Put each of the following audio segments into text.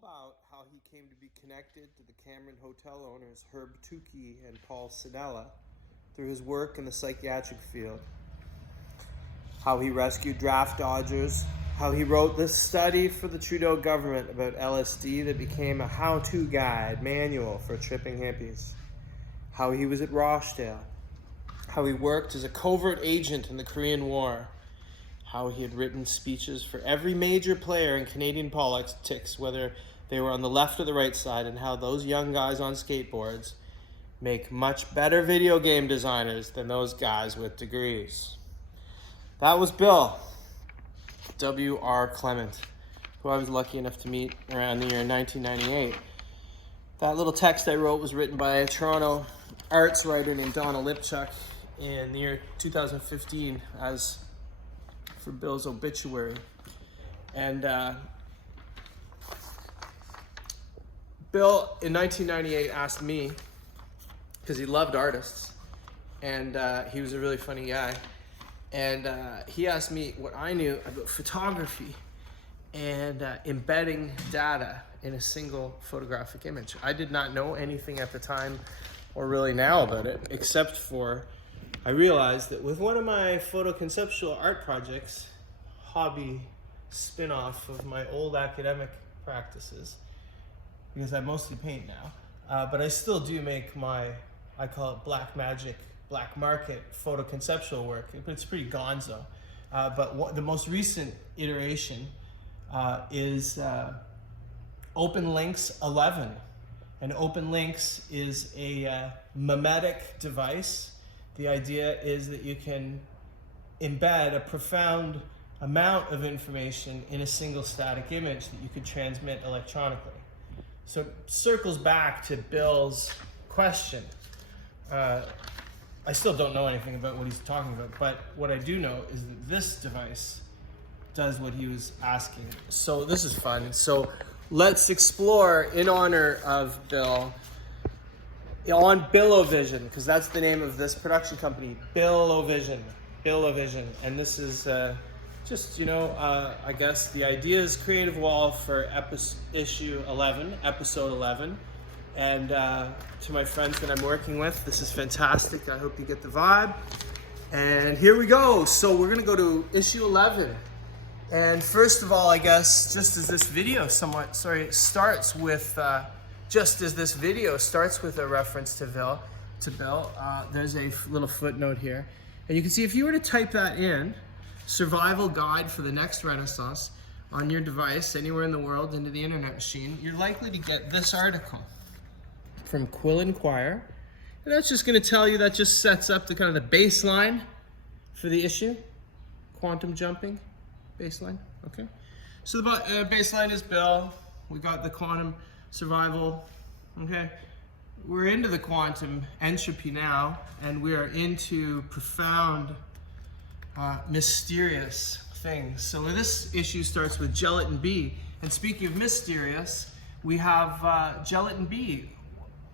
about how he came to be connected to the Cameron Hotel owners Herb Tukey and Paul Sinella through his work in the psychiatric field. How he rescued draft dodgers, how he wrote this study for the Trudeau government about LSD that became a how-to guide manual for tripping hippies. How he was at Rochdale. How he worked as a covert agent in the Korean War. How he had written speeches for every major player in Canadian politics, whether they were on the left or the right side, and how those young guys on skateboards make much better video game designers than those guys with degrees. That was Bill W.R. Clement, who I was lucky enough to meet around the year 1998. That little text I wrote was written by a Toronto arts writer named Donna Lipchuk in the year 2015 as for Bill's obituary. And Bill in 1998 asked me, because he loved artists, and he was a really funny guy, and he asked me what I knew about photography and embedding data in a single photographic image. I did not know anything at the time or really now about it, except for I realized that with one of my photo conceptual art projects, hobby spin-off of my old academic practices, because I mostly paint now, but I still do make I call it black magic, black market photo conceptual work, but it's pretty gonzo. But the most recent iteration is OpenLinks 11. And OpenLinks is a memetic device. The idea is that you can embed a profound amount of information in a single static image that you could transmit electronically. So it circles back to Bill's question. I still don't know anything about what he's talking about, but what I do know is that this device does what he was asking. So this is fun. So let's explore, in honor of Bill, on Billovision, because that's the name of this production company, Billovision. And this is just, I guess the idea is Creative Wall for issue 11, episode 11. And to my friends that I'm working with, this is fantastic. I hope you get the vibe. And here we go. So we're gonna go to issue 11. And first of all, I guess, just as this video starts with a reference to Bill, there's a little footnote here. And you can see if you were to type that in, Survival Guide for the Next Renaissance, on your device, anywhere in the world, into the internet machine, you're likely to get this article from Quill Inquirer. And that's just gonna tell you, that just sets up the kind of the baseline for the issue. Quantum jumping. Baseline, okay. So the baseline is Bill. We got the quantum survival, okay. We're into the quantum entropy now, and we are into profound, mysterious things. So this issue starts with Gelatin B. And speaking of mysterious, we have Gelatin B.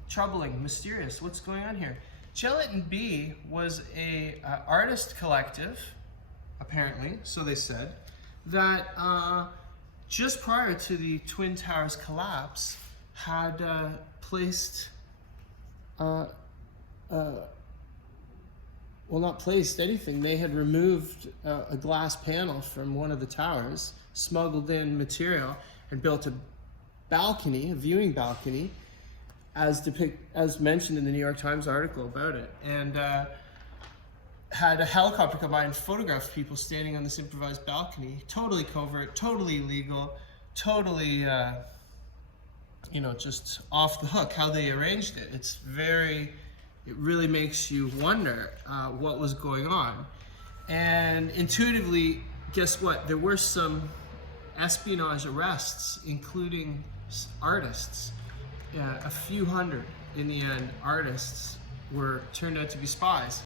Troubling, mysterious, what's going on here? Gelatin B was a artist collective, apparently, so they said, that just prior to the Twin Towers collapse had placed, well, not placed anything, they had removed a glass panel from one of the towers, smuggled in material, and built a balcony, a viewing balcony, as mentioned in the New York Times article about it, and had a helicopter come by and photographed people standing on this improvised balcony, totally covert, totally illegal, totally, just off the hook, how they arranged it. It really makes you wonder what was going on. And intuitively, guess what? There were some espionage arrests, including artists. A few hundred, in the end, artists turned out to be spies.